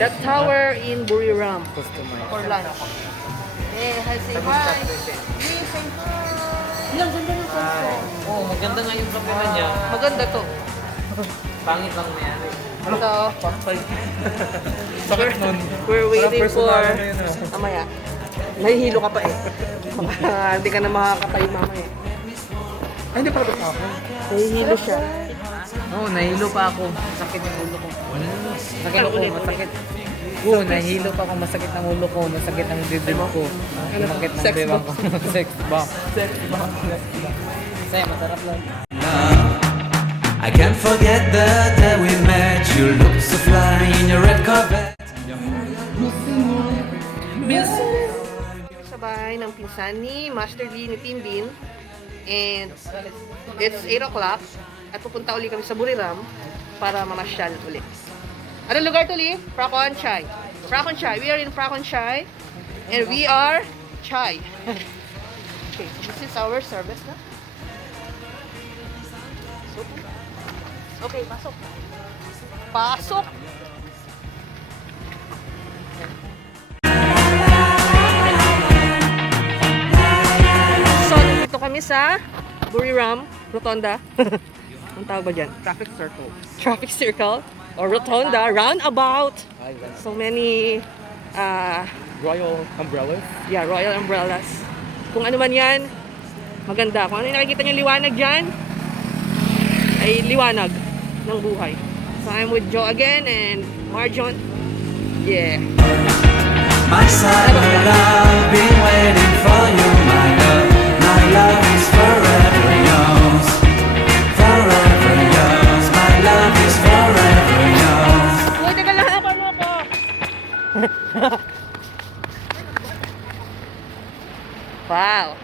The tower in Buriram for lunch. Eh, hi, say hi. Ilang ganda ng photo. Oo, maganda nga yung kamera niya. Maganda to. Pangit lang na yan. So, Sakit nun. we're waiting for... Personal na yun, Mamaya. Nahihilo ka pa eh. Hindi ka na makakatay mamaya. Ay, hindi pala ba ako? Nahihilo siya. Oo, nahilo pa ako. Masakit yung ulo ko. Masakit ako, masakit. Oo, nahilo pa ako. Masakit ang ulo ko. Masakit ang dibdib ko. Masakit ang bewang ko. Sex bomb. Sex bomb. Say, masarap lang. I can't forget the day we met. You looked so fly in your red carpet. Sabay ng pinsan ni Master Lee ni Team Bean. And it's 8 o'clock. At pupunta uli kami sa Buriram para mamasyal ulit. Anong lugar to, Lee? Prakon Chai. Prakon Chai. We are in Prakon Chai. And we are Chai. Okay, this is our service na. Okay, pasok. Pasok! So, dito kami sa Buriram, Rotonda. Ang tawag ba dyan? Traffic circle. Traffic circle or Rotonda, roundabout. So many, Royal umbrellas. yeah, royal umbrellas. Kung ano man yan, maganda. Kung ano yung nakikita nyo liwanag dyan, ay liwanag ng buhay. So I'm with Joe again and Marjon. Yeah. My side of love, been waiting for you, my love. My love is forever yours. Forever yours. My love is forever yours. Uy, teka lang, hanapan mo ako. Wow.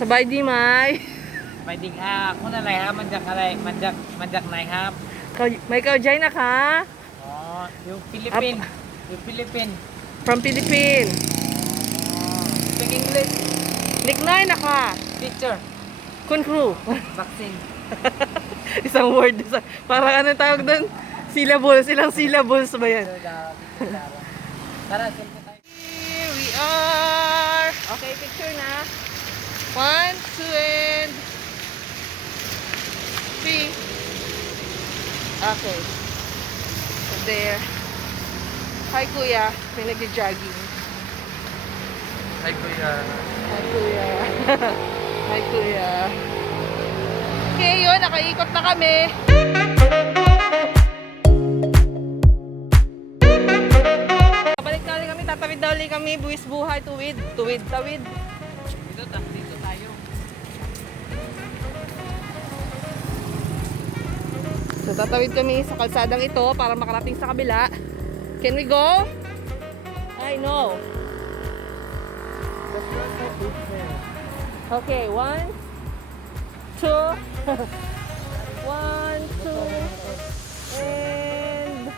Sabay di may. Pwedeng ako na lang ha, manjak na ha. May kaujay na ka? Oh, yung Philippine. Yung Philippine. From Philippines. Speak English. Nicknay na ka? Teacher. Kun crew. Vaccine. Isang word. Parang ano tawag doon? Syllables. Ilang syllables ba yan? Tara, selfie tayo. Here we are. Okay, picture na. 1, 2, and 3. Okay. So there. Hi, Kuya. May nag-jogging. Hi, Kuya. Hi, Kuya. Hi, Kuya. Okay, yun. Nakaikot na kami. Babalik na ulit kami. Tatawid na ulit kami. Buwis buhay. Tuwid. Tuwid. Tawid. Dito tayo. So, tatawid kami sa kalsadang ito para makarating sa kabila. Can we go? I know. Okay, 1, 2. 1, 2. And...